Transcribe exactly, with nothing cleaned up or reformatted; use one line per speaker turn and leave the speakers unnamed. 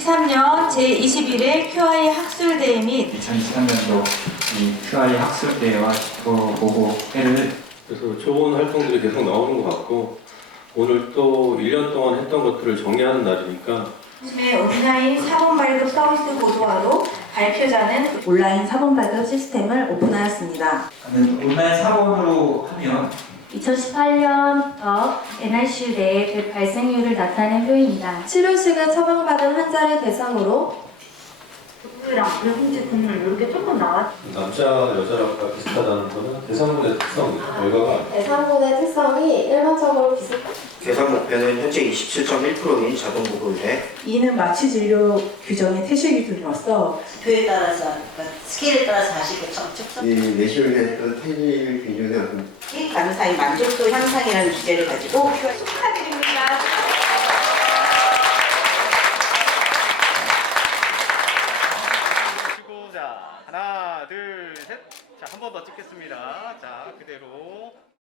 이천이십삼 년 제이십일 회 큐아이 학술대회 및
이천이십삼 년도 이 큐아이 학술대회와 보고회를
그래서 좋은 활동들이 계속 나오는 것 같고 오늘 또 일 년 동안 했던 것들을 정리하는 날이니까
요즘에 온라인 사본 발급 서비스 고도화로 발표자는
온라인 사본 발급 시스템을 오픈하였습니다.
온라인 사본으로 하면
이천십팔 년부터 엔아이씨유 내에 백 발생률을 나타낸 표입니다.
치료식을 처방받은 환자를 대상으로
국물이랑 불분지 국물 이렇게 조금 나왔.
남자 여자랑 비슷하다는 거는 대상군의 특성 결과가
대상군의 특성이 일반적으로 비슷합니다.
계산 목표는 현재 이십칠 점 일 퍼센트인 자동 보고율에
이는 마취 진료 규정의 퇴실 기준으로서
도에 따라서 그러니까 스케일에 따라서 하시고 청첩
이 내시경에서 퇴질 기준은
간호사의 만족도 향상이라는 주제를 가지고
축하드립니다.
자, 하나, 둘, 셋. 자, 한 번 더 찍겠습니다. 자, 그대로.